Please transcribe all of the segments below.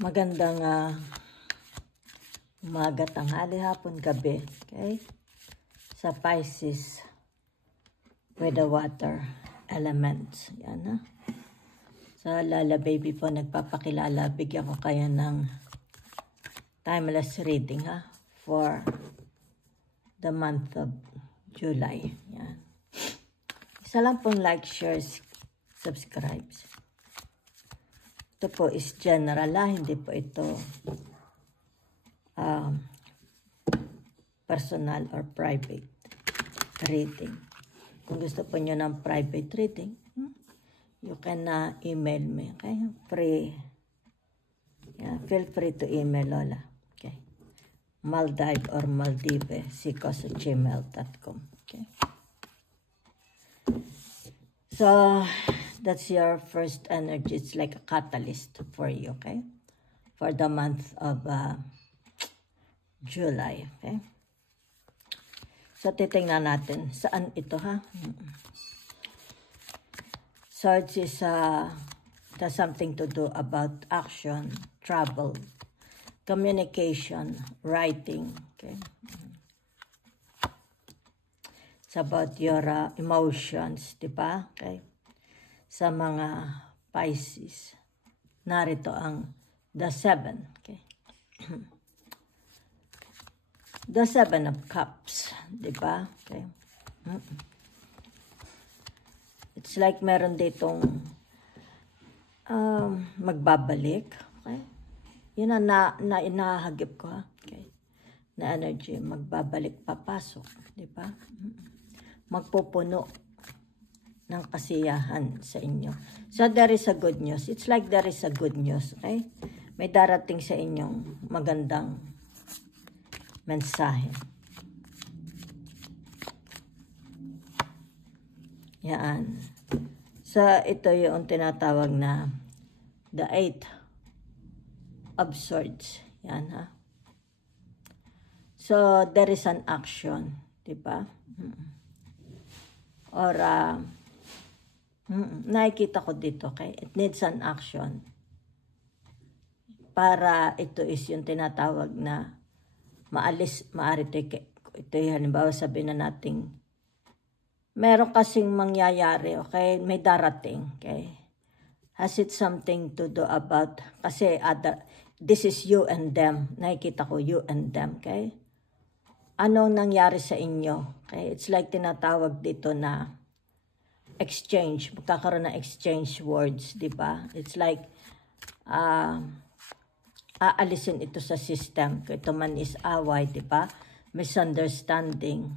Magandang umaga, tanghali, hapon, gabi. Okay? Sa Pisces with the water elements. Yan ha. Sa Lala Baby po nagpapakilala. Bigyan ko kayo ng timeless reading ha. For the month of July. Yan. Isa lang pong like, shares, subscribes. Ito po is general hindi po ito personal or private reading. Kung gusto po nyo ng private reading, you can email me, okay? Free. Yeah, feel free to email Lola. Okay. Maldive or Maldive, @gmail.com. Okay. So, that's your first energy. It's like a catalyst for you, okay? For the month of July, okay? So, titingnan natin. Saan ito, ha? Swords is, has something to do about action, travel, communication, writing, okay? It's about your emotions, di ba? Okay? Sa mga Pisces, narito ang the 7, okay? The 7 of Cups, di ba? Okay. It's like meron ditong magbabalik, okay? Yun ang inahagip ko, ha? Okay. Na energy, magbabalik, papasok, di ba? Magpupuno ng kasiyahan sa inyo. So, there is a good news. It's like there is a good news, okay? May darating sa inyong magandang mensahe. Yan. So, ito yung tinatawag na the 8 of Swords. Yan, ha? So, there is an action, di ba? Or, nakikita ko dito, okay? It needs an action. Para ito is yung tinatawag na maaari ito yung halimbawa sabihin na natin, meron kasing mangyayari, okay? May darating, okay? Has it something to do about, kasi this is you and them. Nakikita ko you and them, okay? Anong nangyari sa inyo? Okay? It's like tinatawag dito na exchange. Magkakaroon ng exchange words, di ba? It's like aalisin ito sa system. Ito man is away, di ba? Misunderstanding.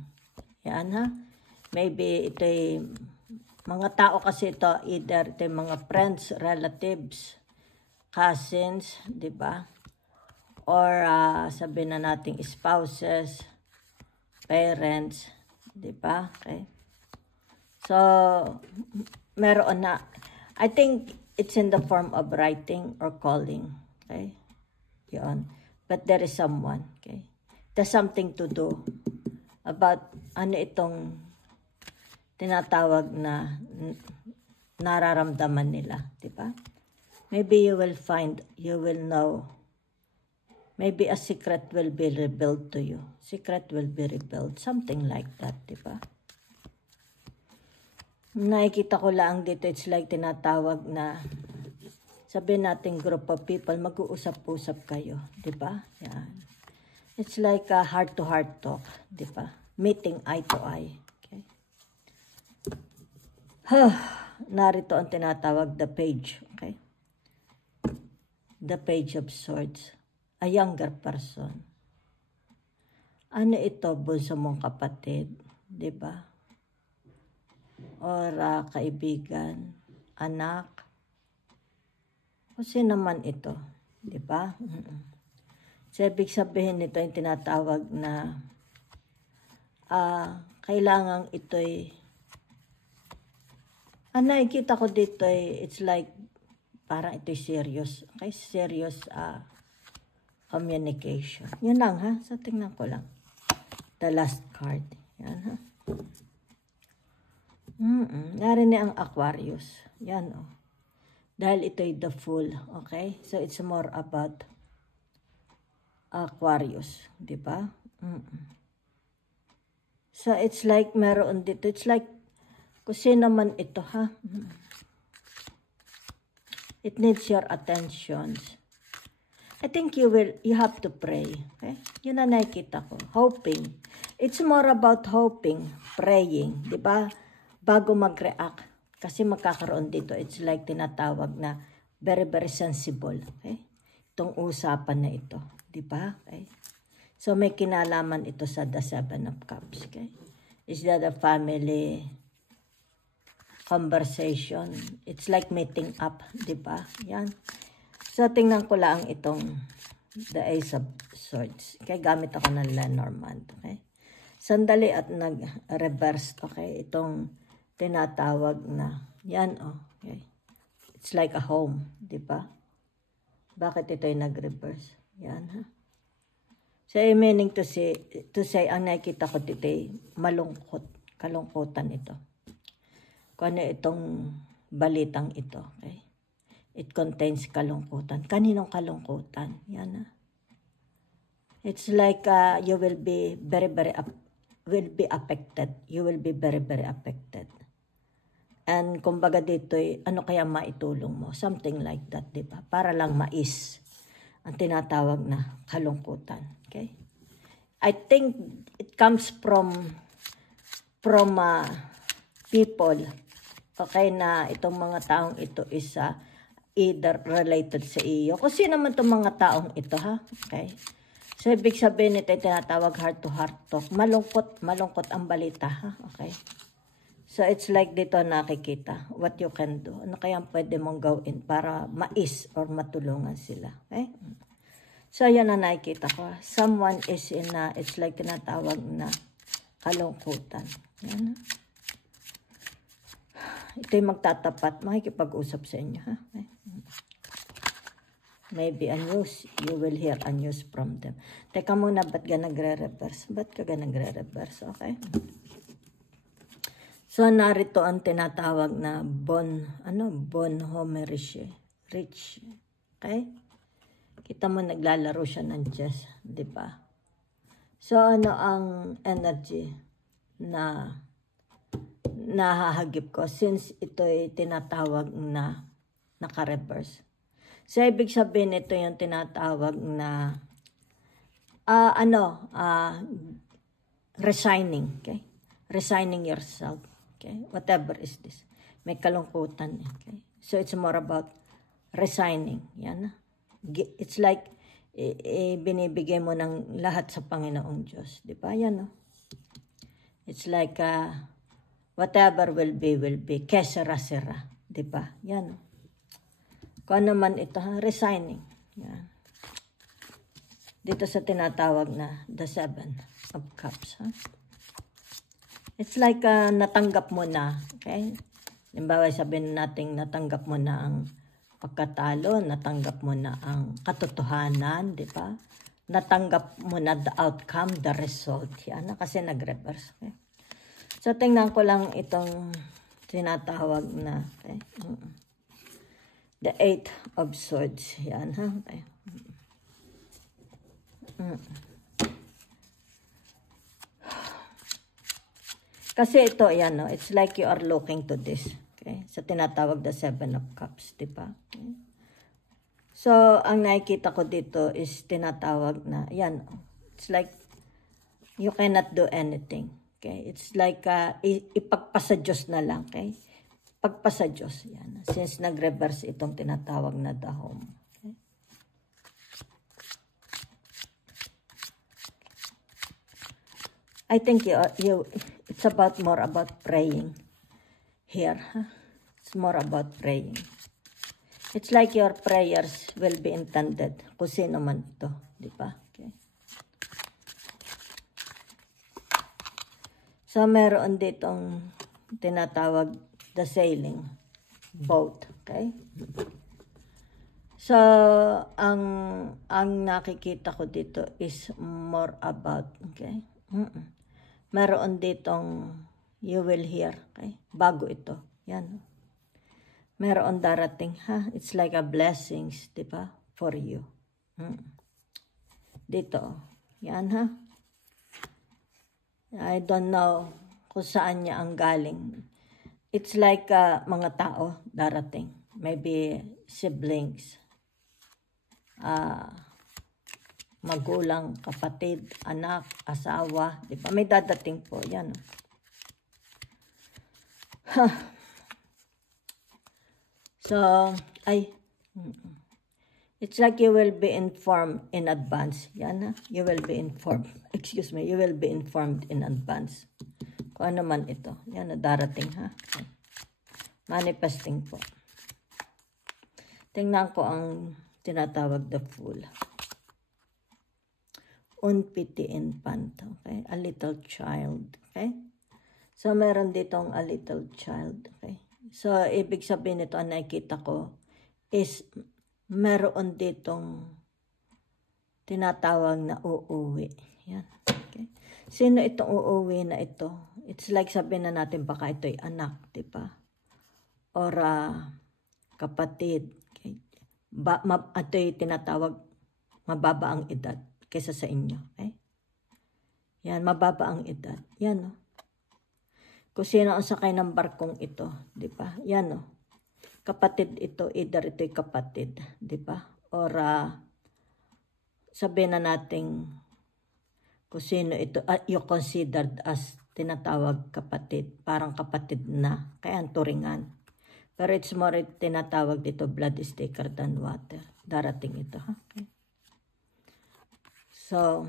Yan ha? Maybe ito mga tao kasi ito, either ito mga friends, relatives, cousins, di ba? Or sabihin na natin spouses, parents, di ba? Okay. So, meron na, I think it's in the form of writing or calling, okay? Yun. But there is someone, okay? There's something to do about ano itong tinatawag na nararamdaman nila, di ba? Maybe you will find, you will know, maybe a secret will be revealed to you. Secret will be revealed. Something like that, di ba? Nakikita ko lang dito, it's like tinatawag na, sabihin natin group of people, mag-uusap-usap kayo, di ba? Yan. It's like a heart-to-heart talk, di ba? Meeting eye to eye. Okay? Narito ang tinatawag, the page, okay? The page of swords. A younger person. Ano ito, bunso mong kapatid, di ba? Or kaibigan, anak, o sino naman ito, di ba? So, ibig sabihin nito yung tinatawag na kailangan ito'y nakikita ko dito it's like parang ito'y serious, okay? Serious communication. Yun lang ha, so tingnan ko lang. The last card. Yan ha. Narinig ang Aquarius. Yan, oh. Dahil ito'y the Fool, okay? So, it's more about Aquarius, di ba? So, it's like meron dito. It's like, kung sino man ito, ha? It needs your attention. I think you have to pray, okay? Yun na nakikita ko. Hoping. It's more about hoping, praying, di ba? Bago mag-react. Kasi magkakaroon dito, it's like tinatawag na very, very sensible, okay? Itong usapan na ito, di ba? Okay? So, may kinalaman ito sa the Seven of Cups, okay? Is that a family conversation? It's like meeting up, di ba? Yan. So, tingnan ko lang itong the Ace of Swords. Okay, gamit ako ng Lenormand, okay? Sandali at nag-reverse, okay? Itong tinatawag na, yan, okay? It's like a home, di ba? Bakit ito'y nag-reverse? Yan, ha? So, meaning to say, ang nakikita ko dito ay malungkot, kalungkutan ito. Kung ano itong balitang ito, okay? It contains kalungkutan. Kaninong kalungkutan? Yan, ha? It's like you will be will be affected. You will be very, very affected. And kumbaga dito, ano kaya maitulong mo? Something like that, di ba? Para lang mais ang tinatawag na kalungkutan. Okay? I think it comes from people. Okay, na itong mga taong ito is either related sa iyo. Kung sino man itong mga taong ito, ha? Okay? So, ibig sabihin ito tinatawag heart-to-heart talk. Malungkot ang balita, ha? Okay? So, it's like dito nakikita what you can do. Ano kaya pwede mong gawin para mais or matulungan sila. Okay? So, yan na nakikita ko. Someone is in it's like tinatawag na kalungkutan. Yan. Ito'y magtatapat. Makikipag-usap sa inyo. Ha? Okay? Maybe a news. You will hear a news from them. Teka muna, ba't ka nagre-reverse? Ba't ka nagre-reverse? Okay? So, narito ang tinatawag na Bonhoeffer Rich. Okay? Kita mo, naglalaro siya ng chess. Di ba? So, ano ang energy na nahahagip ko since ito'y tinatawag na naka-reverse. So, ibig sabihin ito yung tinatawag na resigning. Okay? Resigning yourself. Okay? Whatever is this. May kalungkutan. Okay? So, it's more about resigning. Yan. It's like, binibigay mo ng lahat sa Panginoong Diyos. Di ba? Yan, no? It's like, whatever will be, will be. Kesera-sera. Di ba? Yan, no? Kung ano man ito, resigning. Yan. Dito sa tinatawag na the Seven of Cups. Ha? It's like natanggap mo na, okay? Halimbawa, sabihin natin natanggap mo na ang pagkatalo, natanggap mo na ang katotohanan, di ba? Natanggap mo na the outcome, the result. Yan, kasi nag-reverse. Okay? So, tingnan ko lang itong tinatawag na, okay? The Eight of Swords. Yan, ha? Okay. Kasi ito, yan, no? It's like you are looking to this. Okay? So, tinatawag the Seven of Cups, di ba? Okay? So, ang nakikita ko dito is tinatawag na, yan, it's like you cannot do anything. Okay? It's like ipagpasa Diyos na lang. Okay? Pagpasa Diyos. Yan. Since nag-reverse itong tinatawag na the home. Okay? I think it's more about praying here. Huh? It's more about praying. It's like your prayers will be intended. Kung sino man ito. Di ba? Okay. So, meron ditong tinatawag the sailing boat. Okay? So, ang nakikita ko dito is more about, okay? Meron ditong you will hear, okay? Bago ito. Yan. Meron darating, ha? It's like a blessings, di ba? For you. Dito. Yan, ha? I don't know kung saan niya ang galing. It's like mga tao darating. Maybe siblings. Magulang, kapatid, anak, asawa. Di ba? May dadating po. Yan. So, it's like you will be informed in advance. Yan, ha? You will be informed. Excuse me. You will be informed in advance. Kung ano man ito. Yan na darating, ha? Manifesting po. Tingnan ko ang tinatawag the Fool. Unpity infant. Okay? A little child. Okay? So, meron ditong a little child. Okay? So, ibig sabihin nito, ang nakikita ko is meron ditong tinatawag na uuwi. Yan. Okay. Sino itong uuwi na ito? It's like sabihin na natin baka ito'y anak, di ba? Or kapatid. Okay. Ito'y tinatawag mababa ang edad kaysa sa inyo. Okay? Yan, mababa ang edad. Yan, no? Kung sino ang sakay ng barkong ito, di ba? Yan, no? Kapatid ito, either ito'y kapatid, di ba? Or sabihin na natin kung sino ito, you considered as tinatawag kapatid, parang kapatid na, kaya ang turingan. Pero it's more tinatawag dito, blood is thicker than water. Darating ito, ha? Okay. So,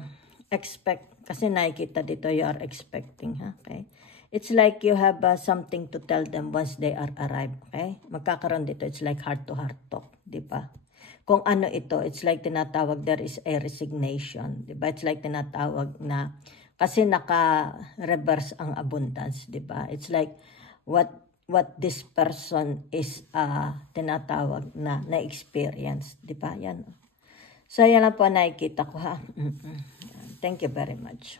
expect, kasi nakikita dito, you are expecting, ha? Okay. It's like you have something to tell them once they are arrived, okay? Magkakaroon dito, it's like heart-to-heart talk, di ba? Kung ano ito, it's like tinatawag, there is a resignation, di ba? It's like tinatawag na, kasi naka-reverse ang abundance, di ba? It's like, what this person is tinatawag na experience, di ba? Yan. So, yan lang po nakikita ko, ha? Thank you very much.